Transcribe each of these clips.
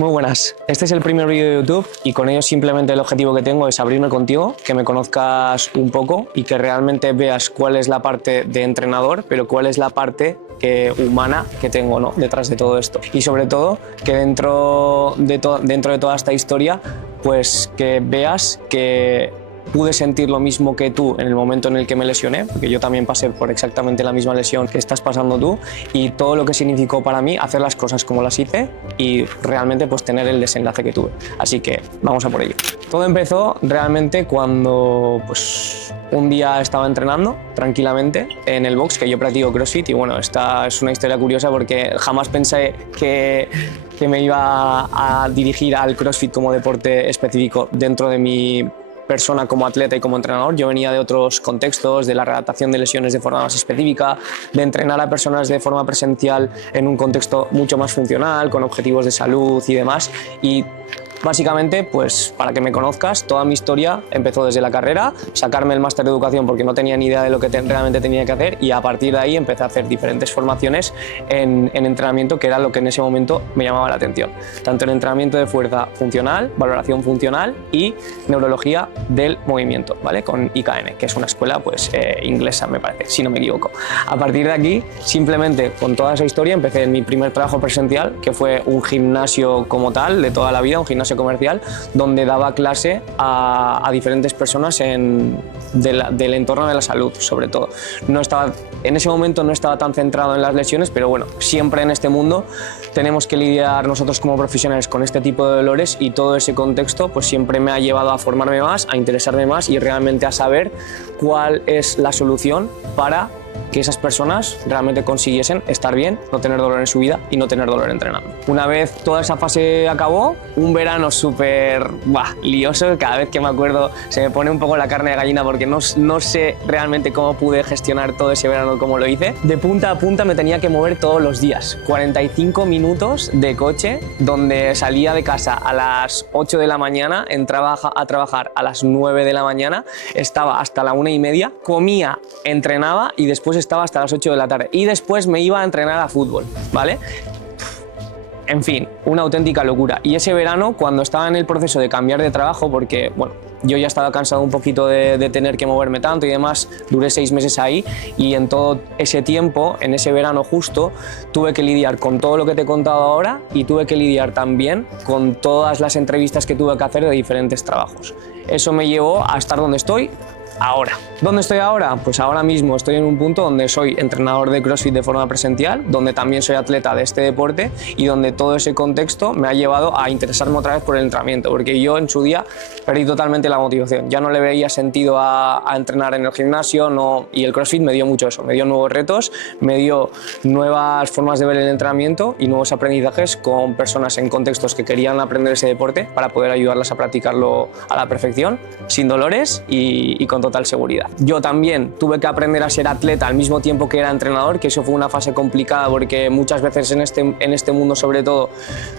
Muy buenas, este es el primer vídeo de YouTube y con ello simplemente el objetivo que tengo es abrirme contigo, que me conozcas un poco y que realmente veas cuál es la parte de entrenador, pero cuál es la parte humana que tengo, ¿no?, detrás de todo esto. Y sobre todo que dentro de toda esta historia, pues que veas que pude sentir lo mismo que tú en el momento en el que me lesioné, porque yo también pasé por exactamente la misma lesión que estás pasando tú, y todo lo que significó para mí hacer las cosas como las hice y realmente pues tener el desenlace que tuve. Así que vamos a por ello. Todo empezó realmente cuando pues un día estaba entrenando tranquilamente en el box, que yo practico CrossFit, y bueno, esta es una historia curiosa porque jamás pensé que me iba a dirigir al CrossFit como deporte específico dentro de mi persona como atleta y como entrenador. Yo venía de otros contextos, de la readaptación de lesiones de forma más específica, de entrenar a personas de forma presencial en un contexto mucho más funcional, con objetivos de salud y demás. Y básicamente, pues para que me conozcas, toda mi historia empezó desde la carrera, sacarme el máster de educación porque no tenía ni idea de lo que realmente tenía que hacer, y a partir de ahí empecé a hacer diferentes formaciones en entrenamiento, que era lo que en ese momento me llamaba la atención. Tanto en entrenamiento de fuerza funcional, valoración funcional y neurología del movimiento, ¿vale? Con IKN, que es una escuela pues inglesa, me parece, si no me equivoco. A partir de aquí, simplemente con toda esa historia, empecé en mi primer trabajo presencial, que fue un gimnasio como tal, de toda la vida, un gimnasio comercial, donde daba clase a diferentes personas del entorno de la salud, sobre todo. En ese momento no estaba tan centrado en las lesiones, pero bueno, siempre en este mundo tenemos que lidiar nosotros como profesionales con este tipo de dolores, y todo ese contexto pues siempre me ha llevado a formarme más, a interesarme más y realmente a saber cuál es la solución para que esas personas realmente consiguiesen estar bien, no tener dolor en su vida y no tener dolor entrenando. Una vez toda esa fase acabó, un verano súper lioso, cada vez que me acuerdo se me pone un poco la carne de gallina porque no sé realmente cómo pude gestionar todo ese verano como lo hice. De punta a punta me tenía que mover todos los días, 45 minutos de coche, donde salía de casa a las 8 de la mañana, entraba a trabajar a las 9 de la mañana, estaba hasta la 1:30, comía, entrenaba y después estaba hasta las 8 de la tarde, y después me iba a entrenar a fútbol, ¿vale? En fin, una auténtica locura. Y ese verano, cuando estaba en el proceso de cambiar de trabajo, porque bueno, yo ya estaba cansado un poquito de tener que moverme tanto y demás, duré 6 meses ahí, y en todo ese tiempo, en ese verano justo, tuve que lidiar con todo lo que te he contado ahora, y tuve que lidiar también con todas las entrevistas que tuve que hacer de diferentes trabajos. Eso me llevó a estar donde estoy ahora. ¿Dónde estoy ahora? Pues ahora mismo estoy en un punto donde soy entrenador de CrossFit de forma presencial, donde también soy atleta de este deporte, y donde todo ese contexto me ha llevado a interesarme otra vez por el entrenamiento, porque yo en su día perdí totalmente la motivación, ya no le veía sentido a entrenar en el gimnasio, y el CrossFit me dio mucho eso, me dio nuevos retos, me dio nuevas formas de ver el entrenamiento y nuevos aprendizajes con personas en contextos que querían aprender ese deporte para poder ayudarlas a practicarlo a la perfección, sin dolores y con total seguridad. Yo también tuve que aprender a ser atleta al mismo tiempo que era entrenador, que eso fue una fase complicada porque muchas veces en este mundo, sobre todo,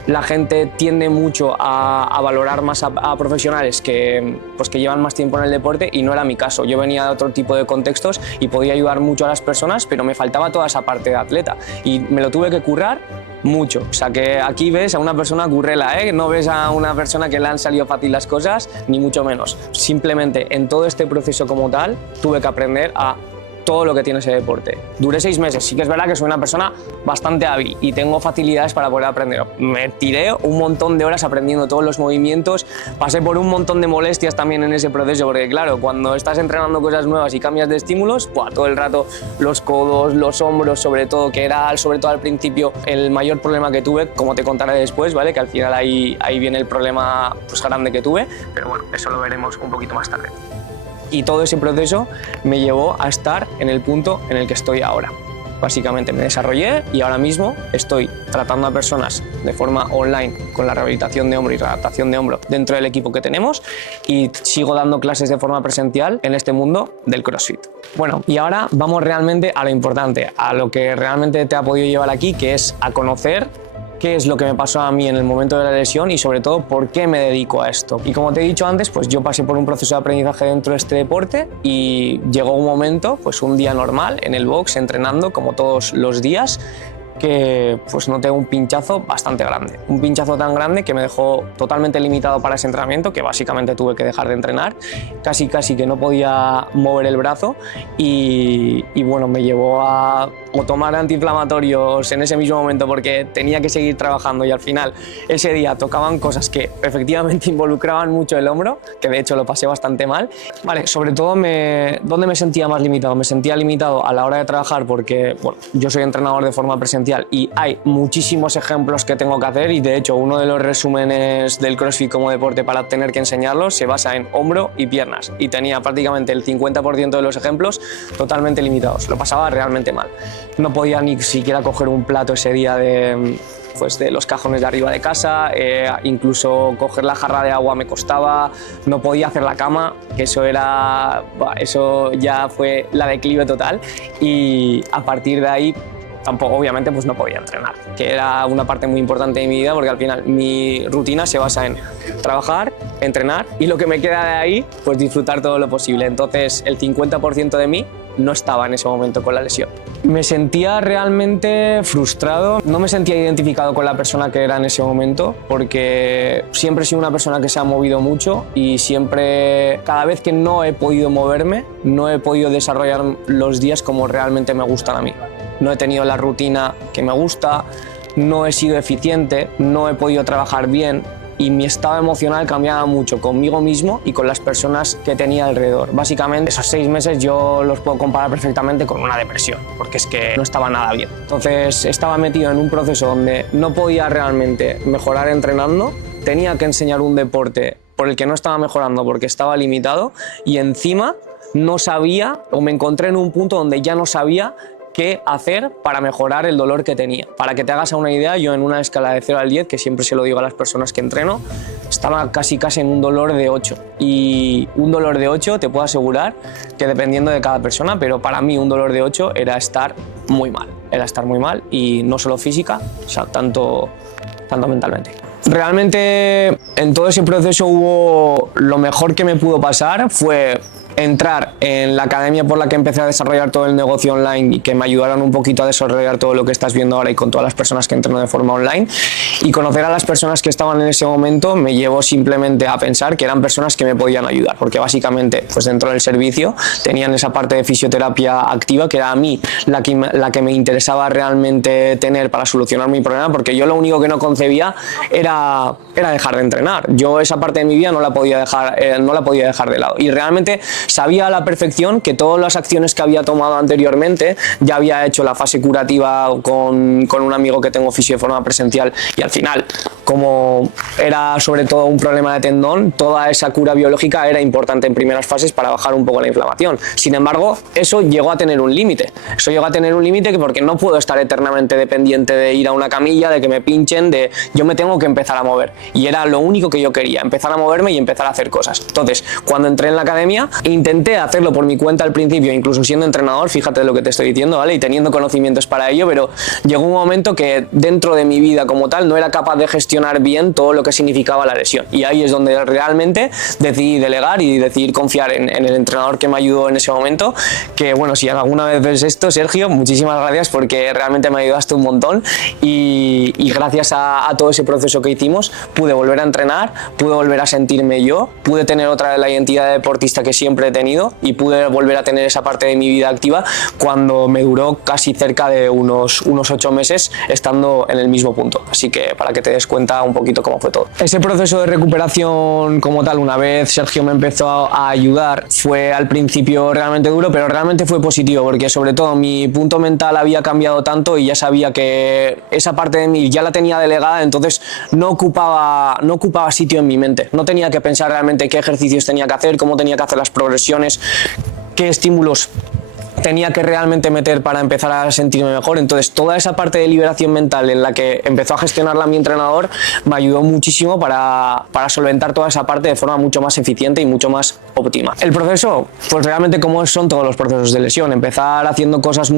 la gente tiende mucho a valorar más a profesionales que llevan más tiempo en el deporte, y no era mi caso. Yo venía de otro tipo de contextos y podía ayudar mucho a las personas, pero me faltaba toda esa parte de atleta y me lo tuve que currar mucho. O sea que aquí ves a una persona currela, ¿eh? No ves a una persona que le han salido fácil las cosas, ni mucho menos. Simplemente en todo este proceso como tal tuve que aprender a todo lo que tiene ese deporte. Duré 6 meses, sí que es verdad que soy una persona bastante hábil y tengo facilidades para poder aprender. Me tiré un montón de horas aprendiendo todos los movimientos, pasé por un montón de molestias también en ese proceso, porque claro, cuando estás entrenando cosas nuevas y cambias de estímulos, todo el rato los codos, los hombros, sobre todo, que era sobre todo al principio el mayor problema que tuve, como te contaré después, ¿vale? Que al final ahí viene el problema pues grande que tuve, pero bueno, eso lo veremos un poquito más tarde. Y todo ese proceso me llevó a estar en el punto en el que estoy ahora. Básicamente me desarrollé y ahora mismo estoy tratando a personas de forma online con la rehabilitación de hombro y readaptación de hombro dentro del equipo que tenemos, y sigo dando clases de forma presencial en este mundo del CrossFit. Bueno, y ahora vamos realmente a lo importante, a lo que realmente te ha podido llevar aquí, que es a conocer qué es lo que me pasó a mí en el momento de la lesión y sobre todo por qué me dedico a esto. Y como te he dicho antes, pues yo pasé por un proceso de aprendizaje dentro de este deporte y llegó un momento, pues un día normal en el box entrenando como todos los días, que pues noté un pinchazo bastante grande. Un pinchazo tan grande que me dejó totalmente limitado para ese entrenamiento, que básicamente tuve que dejar de entrenar, casi que no podía mover el brazo y bueno, me llevó a o tomar antiinflamatorios en ese mismo momento porque tenía que seguir trabajando y al final ese día tocaban cosas que efectivamente involucraban mucho el hombro, que de hecho lo pasé bastante mal. Vale, sobre todo ¿dónde me sentía más limitado? Me sentía limitado a la hora de trabajar porque bueno, yo soy entrenador de forma presencial y hay muchísimos ejemplos que tengo que hacer y de hecho uno de los resúmenes del CrossFit como deporte para tener que enseñarlos se basa en hombro y piernas y tenía prácticamente el 50% de los ejemplos totalmente limitados. Lo pasaba realmente mal. No podía ni siquiera coger un plato ese día de los cajones de arriba de casa, incluso coger la jarra de agua me costaba, no podía hacer la cama, que eso ya fue la declive total y a partir de ahí tampoco, obviamente, pues no podía entrenar, que era una parte muy importante de mi vida porque al final mi rutina se basa en trabajar, entrenar y lo que me queda de ahí, pues disfrutar todo lo posible. Entonces el 50% de mí no estaba en ese momento con la lesión. Me sentía realmente frustrado, no me sentía identificado con la persona que era en ese momento porque siempre he sido una persona que se ha movido mucho y siempre, cada vez que no he podido moverme, no he podido desarrollar los días como realmente me gustan a mí. No he tenido la rutina que me gusta, no he sido eficiente, no he podido trabajar bien y mi estado emocional cambiaba mucho conmigo mismo y con las personas que tenía alrededor. Básicamente esos 6 meses yo los puedo comparar perfectamente con una depresión, porque es que no estaba nada bien. Entonces estaba metido en un proceso donde no podía realmente mejorar entrenando, tenía que enseñar un deporte por el que no estaba mejorando porque estaba limitado y encima no sabía o me encontré en un punto donde ya no sabía qué hacer para mejorar el dolor que tenía. Para que te hagas una idea, yo en una escala de 0 al 10, que siempre se lo digo a las personas que entreno, estaba casi en un dolor de 8. Y un dolor de 8 te puedo asegurar que dependiendo de cada persona, pero para mí un dolor de 8 era estar muy mal. Era estar muy mal y no solo física, o sea, tanto mentalmente. Realmente en todo ese proceso lo mejor que me pudo pasar fue entrar en la academia por la que empecé a desarrollar todo el negocio online y que me ayudaron un poquito a desarrollar todo lo que estás viendo ahora y con todas las personas que entreno de forma online y conocer a las personas que estaban en ese momento me llevó simplemente a pensar que eran personas que me podían ayudar porque básicamente pues dentro del servicio tenían esa parte de fisioterapia activa que era a mí la que me interesaba realmente tener para solucionar mi problema porque yo lo único que no concebía era dejar de entrenar. Yo esa parte de mi vida no la podía dejar de lado y realmente sabía a la perfección que todas las acciones que había tomado anteriormente, ya había hecho la fase curativa con un amigo que tengo fisio de forma presencial y al final, como era sobre todo un problema de tendón, toda esa cura biológica era importante en primeras fases para bajar un poco la inflamación. Sin embargo, eso llegó a tener un límite. Eso llegó a tener un límite porque no puedo estar eternamente dependiente de ir a una camilla, de que me pinchen, yo me tengo que empezar a mover. Y era lo único que yo quería, empezar a moverme y empezar a hacer cosas. Entonces, cuando entré en la academia, intenté hacerlo por mi cuenta al principio, incluso siendo entrenador, fíjate lo que te estoy diciendo, ¿vale? Y teniendo conocimientos para ello, pero llegó un momento que dentro de mi vida como tal no era capaz de gestionar bien todo lo que significaba la lesión. Y ahí es donde realmente decidí delegar y decidí confiar en el entrenador que me ayudó en ese momento, que bueno, si alguna vez ves esto, Sergio, muchísimas gracias porque realmente me ayudaste un montón y gracias a todo ese proceso que hicimos pude volver a entrenar, pude volver a sentirme yo, pude tener otra vez la identidad de deportista que siempre he tenido y pude volver a tener esa parte de mi vida activa cuando me duró casi cerca de unos 8 meses estando en el mismo punto. Así que para que te des cuenta un poquito cómo fue todo. Ese proceso de recuperación como tal, una vez Sergio me empezó a ayudar, fue al principio realmente duro, pero realmente fue positivo porque sobre todo mi punto mental había cambiado tanto y ya sabía que esa parte de mí ya la tenía delegada, entonces no ocupaba sitio en mi mente. No tenía que pensar realmente qué ejercicios tenía que hacer, cómo tenía que hacer las progresiones, qué estímulos tenía que realmente meter para empezar a sentirme mejor. Entonces toda esa parte de liberación mental en la que empezó a gestionarla mi entrenador me ayudó muchísimo para solventar toda esa parte de forma mucho más eficiente y mucho más óptima. El proceso, pues realmente como son todos los procesos de lesión, empezar haciendo cosas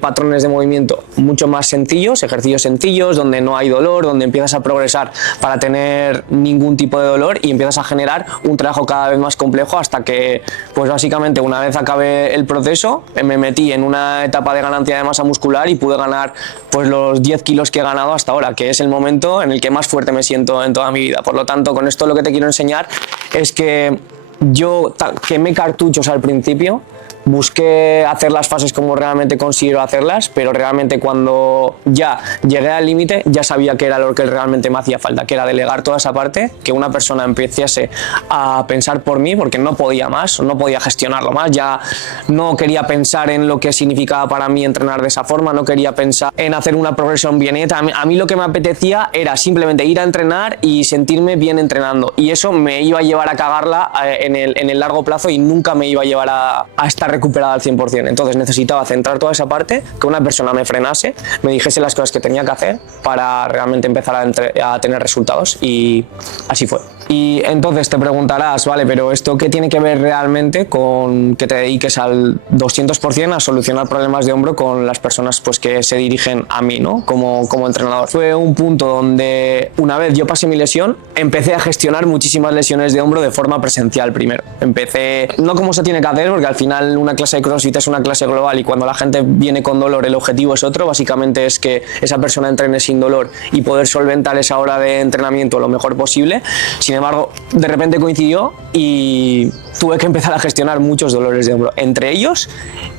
patrones de movimiento mucho más sencillos, ejercicios sencillos donde no hay dolor, donde empiezas a progresar para tener ningún tipo de dolor y empiezas a generar un trabajo cada vez más complejo hasta que pues básicamente una vez acabe el proceso eso me metí en una etapa de ganancia de masa muscular y pude ganar pues los 10 kilos que he ganado hasta ahora, que es el momento en el que más fuerte me siento en toda mi vida. Por lo tanto, con esto lo que te quiero enseñar es que yo quemé cartuchos al principio, busqué hacer las fases como realmente considero hacerlas, pero realmente cuando ya llegué al límite ya sabía que era lo que realmente me hacía falta, que era delegar toda esa parte, que una persona empezase a pensar por mí, porque no podía más, no podía gestionarlo más, ya no quería pensar en lo que significaba para mí entrenar de esa forma, no quería pensar en hacer una progresión bien hecha. A mí lo que me apetecía era simplemente ir a entrenar y sentirme bien entrenando, y eso me iba a llevar a cagarla en el largo plazo y nunca me iba a llevar a estar recuperada al 100%. Entonces necesitaba centrar toda esa parte, que una persona me frenase, me dijese las cosas que tenía que hacer para realmente empezar a tener resultados, y así fue. Y entonces te preguntarás, vale, pero ¿esto qué tiene que ver realmente con que te dediques al 200% a solucionar problemas de hombro con las personas pues, que se dirigen a mí, ¿no? como entrenador? Fue un punto donde una vez yo pasé mi lesión, empecé a gestionar muchísimas lesiones de hombro de forma presencial primero. Empecé, no como se tiene que hacer, porque al final una clase de CrossFit es una clase global y cuando la gente viene con dolor el objetivo es otro, básicamente es que esa persona entrene sin dolor y poder solventar esa hora de entrenamiento lo mejor posible. Sin embargo, de repente coincidió y tuve que empezar a gestionar muchos dolores de hombro, entre ellos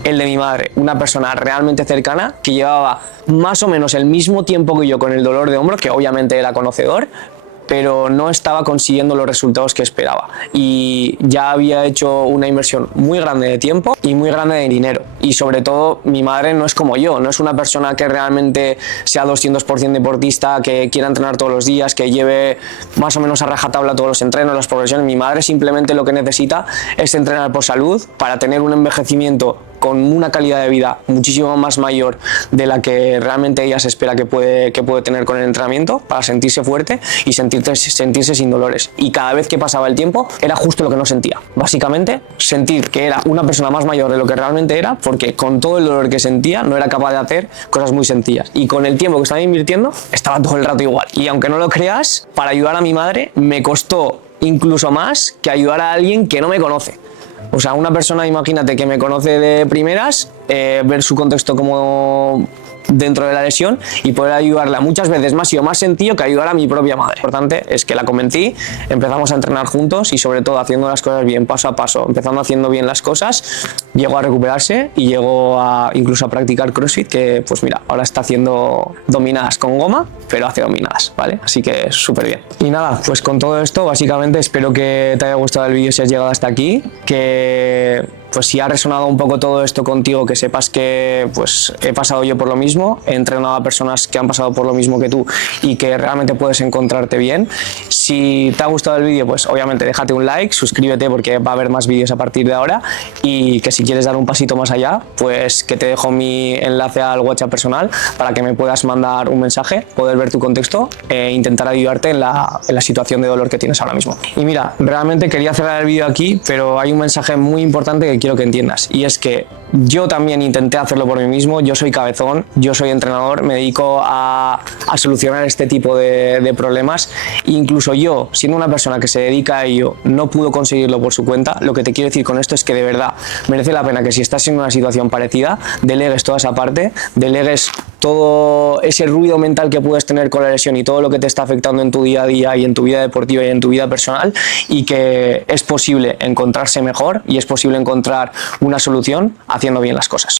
el de mi madre, una persona realmente cercana que llevaba más o menos el mismo tiempo que yo con el dolor de hombro, que obviamente era conocedor, pero no estaba consiguiendo los resultados que esperaba, y ya había hecho una inversión muy grande de tiempo y muy grande de dinero. Y sobre todo mi madre no es como yo, no es una persona que realmente sea 200% deportista, que quiera entrenar todos los días, que lleve más o menos a rajatabla todos los entrenos, las progresiones. Mi madre simplemente lo que necesita es entrenar por salud, para tener un envejecimiento con una calidad de vida muchísimo más mayor de la que realmente ella se espera que puede tener con el entrenamiento, para sentirse fuerte y sentirse sin dolores. Y cada vez que pasaba el tiempo era justo lo que no sentía, básicamente sentir que era una persona más mayor de lo que realmente era, porque con todo el dolor que sentía no era capaz de hacer cosas muy sencillas, y con el tiempo que estaba invirtiendo estaba todo el rato igual. Y aunque no lo creas, para ayudar a mi madre me costó incluso más que ayudar a alguien que no me conoce. O sea, una persona, imagínate, que me conoce de primeras, ver su contexto como dentro de la lesión y poder ayudarla muchas veces más y o más sencillo que ayudar a mi propia madre. Lo importante es que la convencí, empezamos a entrenar juntos y sobre todo haciendo las cosas bien, paso a paso, empezando haciendo bien las cosas, llegó a recuperarse y llegó incluso a practicar CrossFit, que pues mira, ahora está haciendo dominadas con goma, pero hace dominadas, ¿vale? Así que súper bien. Y nada, pues con todo esto, básicamente espero que te haya gustado el vídeo si has llegado hasta aquí, que pues si ha resonado un poco todo esto contigo, que sepas que pues he pasado yo por lo mismo, he entrenado a personas que han pasado por lo mismo que tú y que realmente puedes encontrarte bien. Si te ha gustado el vídeo, pues obviamente déjate un like, suscríbete porque va a haber más vídeos a partir de ahora, y que si quieres dar un pasito más allá, pues que te dejo mi enlace al WhatsApp personal para que me puedas mandar un mensaje, poder ver tu contexto e intentar ayudarte en la situación de dolor que tienes ahora mismo. Y mira, realmente quería cerrar el vídeo aquí, pero hay un mensaje muy importante que quiero que entiendas, y es que yo también intenté hacerlo por mí mismo. Yo soy cabezón, yo soy entrenador, me dedico a solucionar este tipo de problemas. Incluso yo, siendo una persona que se dedica a ello, no pudo conseguirlo por su cuenta. Lo que te quiero decir con esto es que de verdad merece la pena que si estás en una situación parecida, delegues toda esa parte, delegues todo ese ruido mental que puedes tener con la lesión y todo lo que te está afectando en tu día a día y en tu vida deportiva y en tu vida personal, y que es posible encontrarse mejor y es posible encontrar una solución haciendo bien las cosas.